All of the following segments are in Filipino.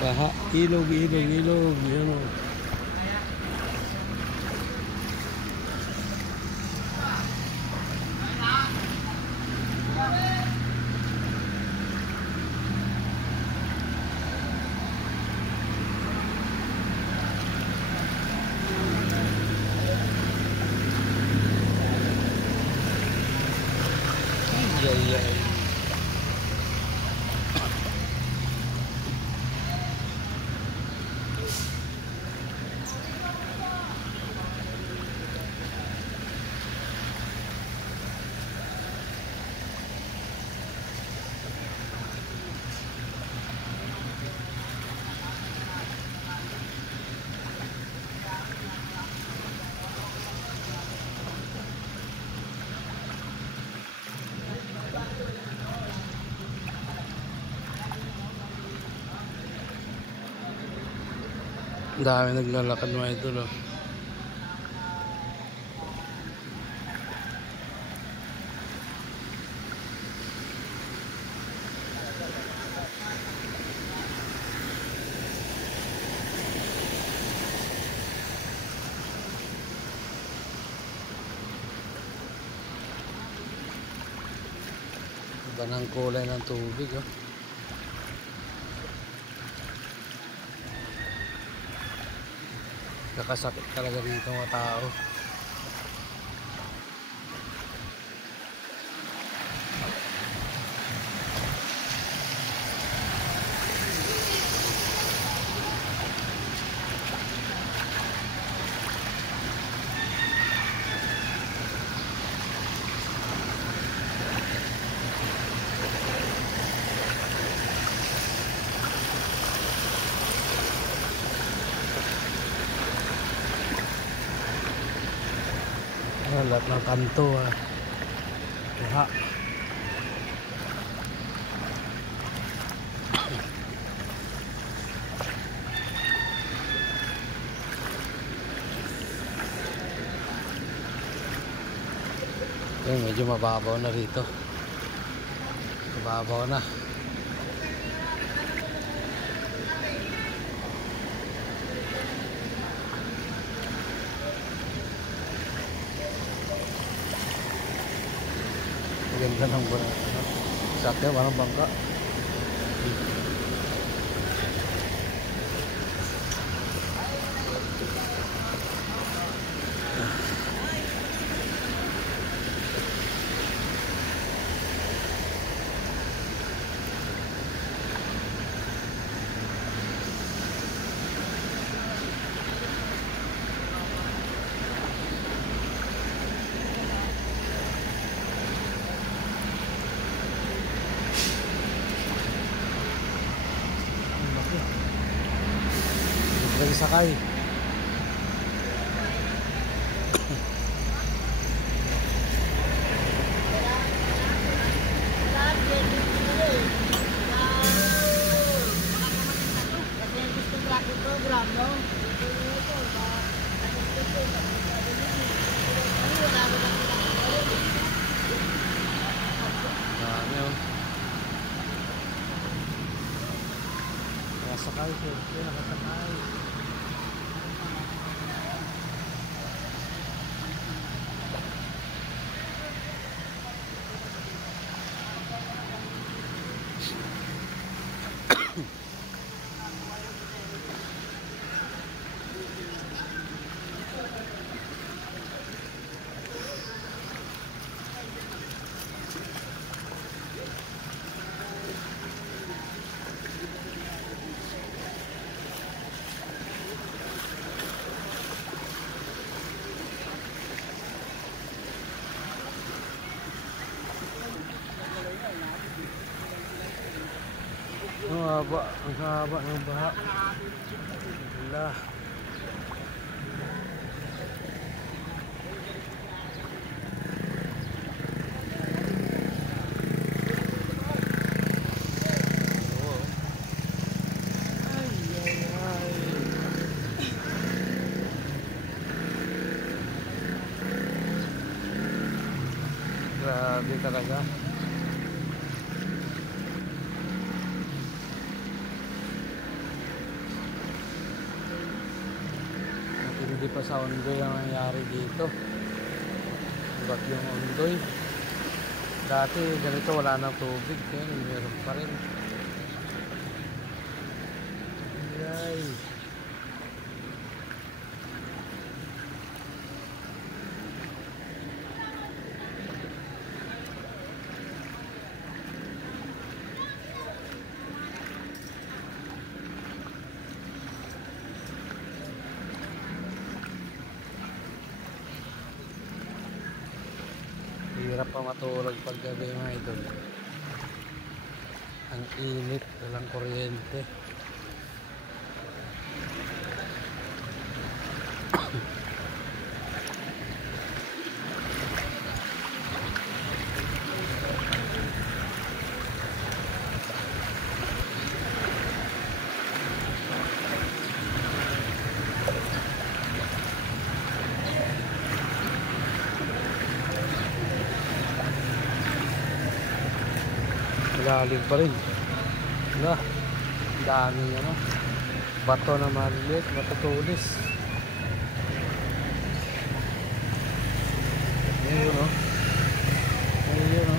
Baha, ilog, ilog, ilog. Yan o. Ay, ay. Ang dami naglalakad mga idol oh. Iba ng kulay ng tubig oh. Nakasakit talaga dito mga tao. Lahat ng kanto Baha. Medyo mababaw na rito. Mababaw na. Ganda ng sakya, parang bangka. Lagi sakay. Nakasakay, nakasakay. Ang haba ng baha. Wala. Grabe talaga. Hindi pa sa Ondoy ang nangyari dito. Ugat yung Ondoy. Dati ganito wala nang tubig. Ngayon meron pa rin. Ay. Hirap pa matulog pag gabi mga idol. Ang init, walang kuryente. Malalim pa rin. Wala. Daming ano. Bato na maliit. Bato tulis. Ayun o. Ayun o.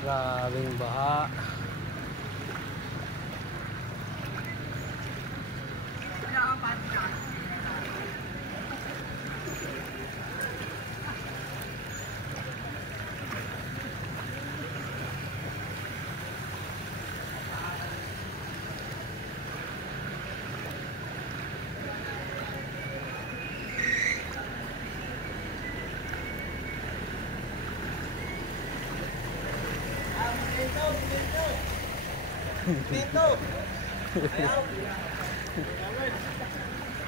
Grabing baha.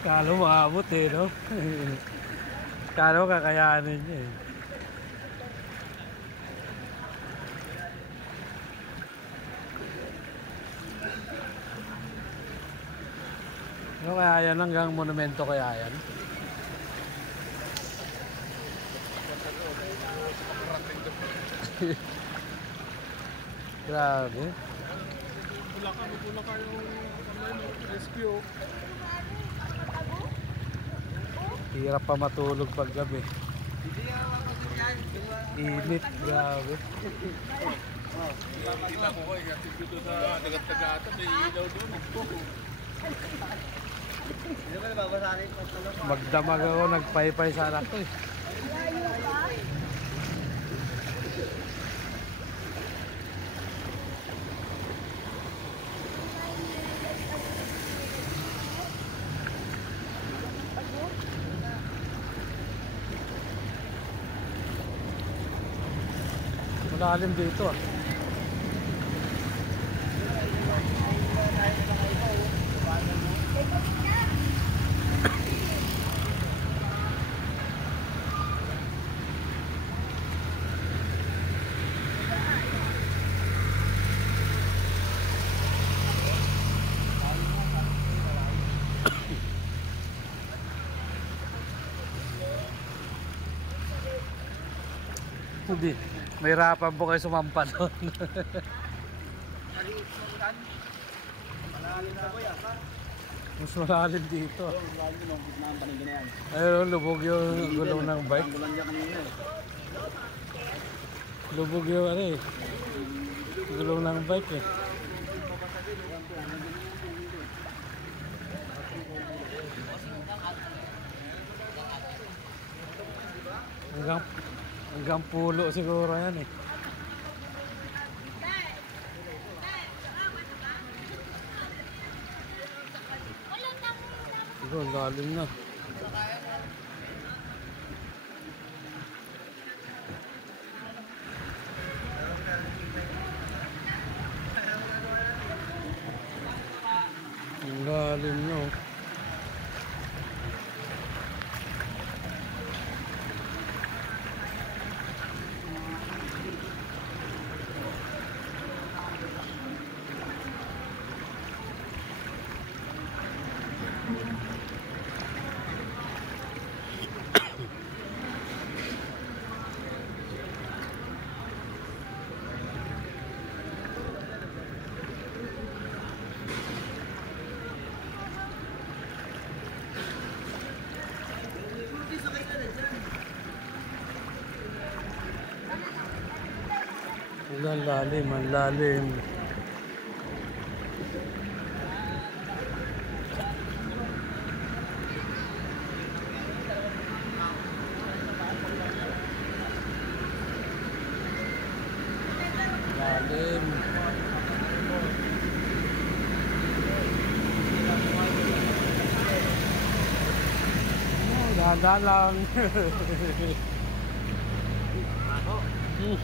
Kalo maabot eh, no? Kalo kakayanin niya eh. Ano kaya yan? Hanggang monumento kaya yan? Grabe. Bulacan yung rescue. Hirap pa matulog pag gabi. Init, grabe. Kita ko ko, kasi dito sa dagat-dagatan, may ilaw doon. Magdamag ako, nagpaypay sa anak ko eh. Malalim dito ah. Hindi. Mahirapan po kayo sumampa doon. Mas malalim dito. Ayun, lubog yung gulong ng bike. Lubog yung ano eh. Gulong ng bike eh. Hanggang pulo siguro yan eh. Siguro lalim na. Ang lalim na. Ang lalim, ang lalim. Lalim. Oh, dahan-dahan lang. Hmm.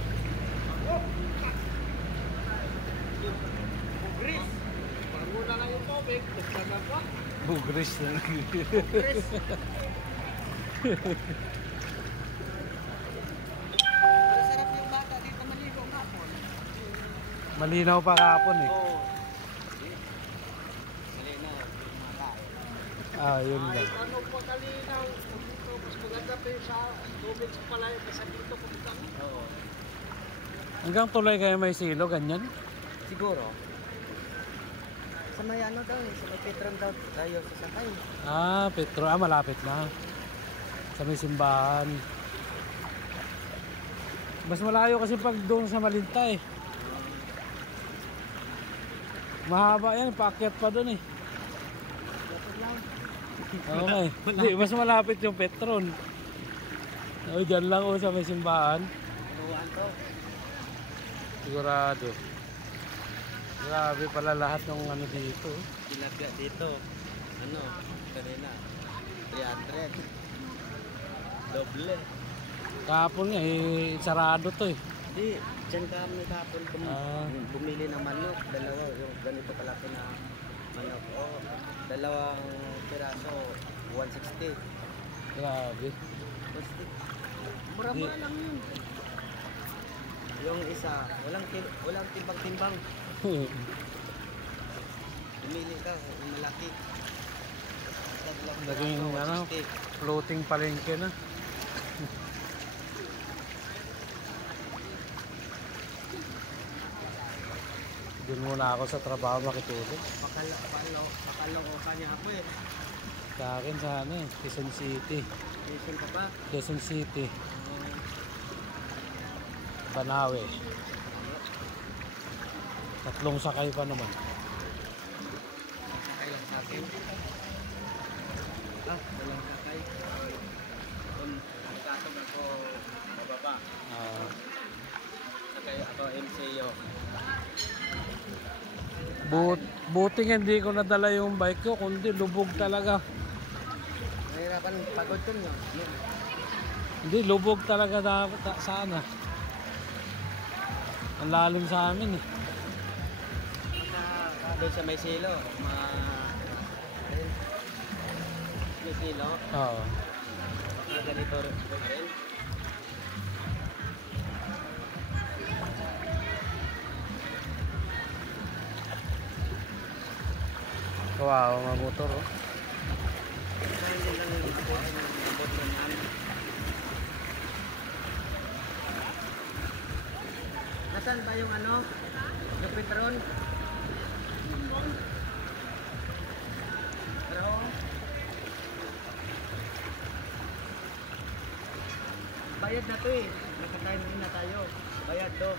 Bugris. Panguna lang yung tubig. Dagdagan pa. Bugris na. Bugris. Masarap yung bata dito maligo hapon. Malinaw pa kahapon eh. Oo. Malinaw. Ah, yun Ay, lang. ano pa kalinaw? Dito, mas maganda pa yung sa tubig sa palay. Kasi dito pumunta mo. Oo. Hanggang tuloy kayo may silo, ganyan? Siguro. Sa may ano daw eh, sa may Petron daw tayo sasakay. Ah, Petro. Ah, malapit na. Sa may simbahan. Mas malayo kasi pag doon sa Malinta eh. Mahaba yan, paakyat pa doon eh. Okay. Di, mas malapit yung Petron. Oh, dyan lang o sa may simbahan. Turuan to. Sigurado. Grabe pala lahat ng ano dito. Tilapia dito. Ano, kanina. 300. Doble. Kahapon nga eh, sarado to eh. Hindi, dyan kami kapon bumili ng manok. Dalawa, yung ganito kalaki na manok. O, dalawang piraso, 160. Grabe. Basta, mura-mura lang yun. Yung isa, walang timbang-timbang. Pumili ka, yung malaki. Naging ano, floating palengke na. Doon muna ako sa trabaho makitulog. Makalookan niya ako eh. Sa akin sa ano eh, Quezon City. Station ka pa? Quezon City. Banawe. Tatlong sakay pa naman. Sakay lang sa akin. Walang sakay. Kung nakatog ako bababa. Sakay ako MCO. Buti nga hindi ko nadala yung bike ko, kundi lubog talaga. Nahirapan pagod ko nyo. Hindi, lubog talaga sana. Ang lalim sa amin eh. Doon sa may silo. May silo. Oo. Ganito rin. Wow, mga motor oh. Nasaan ba yung ano? Yung Petron? Pero bayad na to eh. Nakakain din na tayo. Bayad to.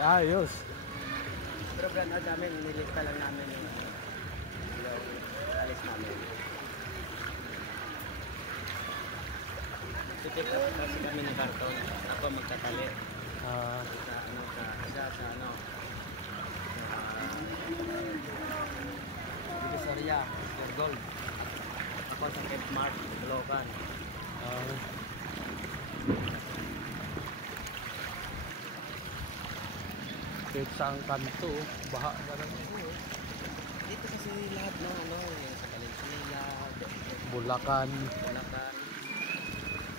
Ayos. Pero brand out namin, nilista lang namin yung alis namin. Titik up kasi kami ng karton. Ako magtatali. Sa ano, sa ano. Divisoria, Pure Gold. Ako sa Cape Mart, Bulacan. Kahit saan kanto, baha na lang. Dito kasi lahat ng ano, yung sa Valenzuela, Bulacan. Bulacan.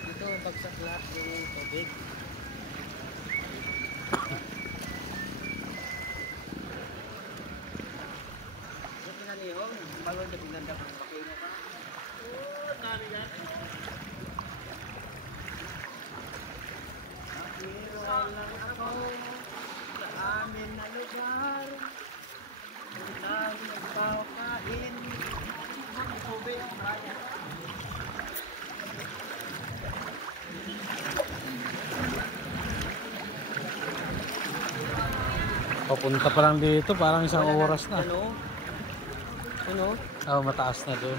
Dito bagsak lahat yung tubig. Yung pinanihong, bago na pinanda ko sa pakino ka. Dami yan. Nakira lang ako sa amin na lugar. Lang nagpapakain. Tubig ang kaya. Papunta pa lang dito, parang isang Wala oras na. Ano? Ano? Oh, mataas na doon.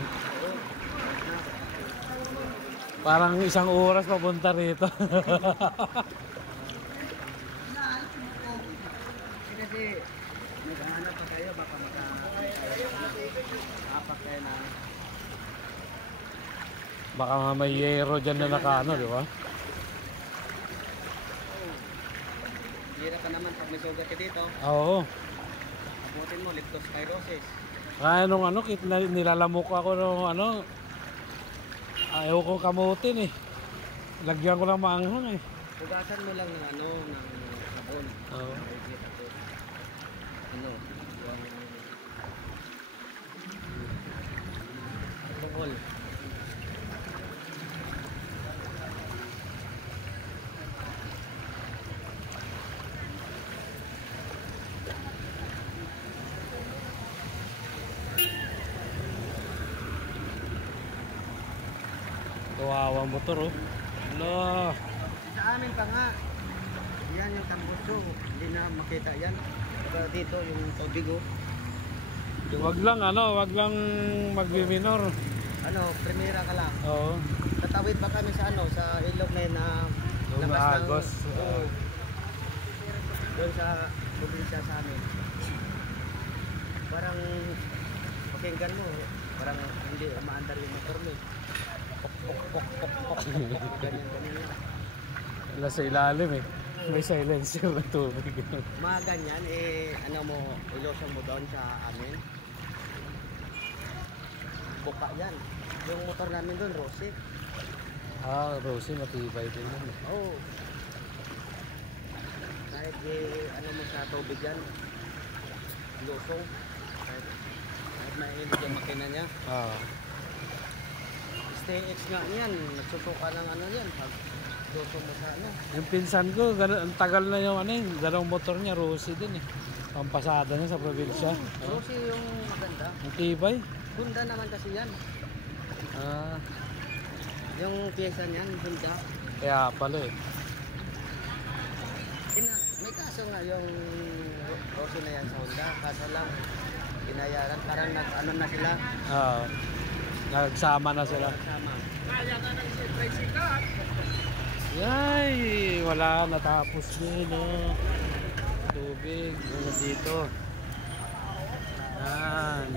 Parang isang oras papunta rito. Kasi naghahanap pa kayo, baka maka-apak kayo na. Baka nga may yero dyan na nakaano, di ba? Hira ka naman pag may sugat ka dito. Oo. Abutin mo, leptospirosis. Kaya nung ano, nilalamok ako nung ano, ayaw ko kamutin eh. Lagyan ko lang maanghang eh. Hugasan mo lang ng ano, ng sabon. Oo. Ano, yung alcohol. Kawawa motor oh. Ala. Sa amin pa nga, yan yung tambuso, hindi na makita yan. Saka dito yung tubig oh. Wag lang ano, wag lang magbi-minor. Ano, primera ka lang. Oo. Tatawid pa kami sa ano, sa ilog na yun na Yung Agos. Oo. Doon sa probinsya sa amin. Parang pakinggan mo, parang hindi maandar yung motor mo. Pok pok pok pok pok. Ganyan ganyan. Wala sa ilalim eh. May silencer na tubig. Mga ganyan eh ano mo, ilusong mo doon sa amin. Buka yan. Yung motor namin doon, Rosy. Ah, Rosie, matibay din yun eh. Oo. Kahit ano mo sa tubig yan, lusong. Kahit mainit yung makina niya. Ah. STX nga niyan, nagsusuka ng ano yan. Pag lusong mo sa ano. Yung pinsan ko, ang tagal na yung ano yung dalawang motor niya, Rosie din eh. Pampasada niya sa probinsya. Rosy yung maganda. Ang tibay. Honda naman kasi yan. Ah, Yung pyesa niyan, Honda. kaya pala eh. May kaso nga yung Rosy na yan sa Honda. Kaso lang, binayaran. Parang ano na sila. Ah, nagsama na sila. Sama. Yay! Wala, natapos yun no. Tubig, ano dito. Yan.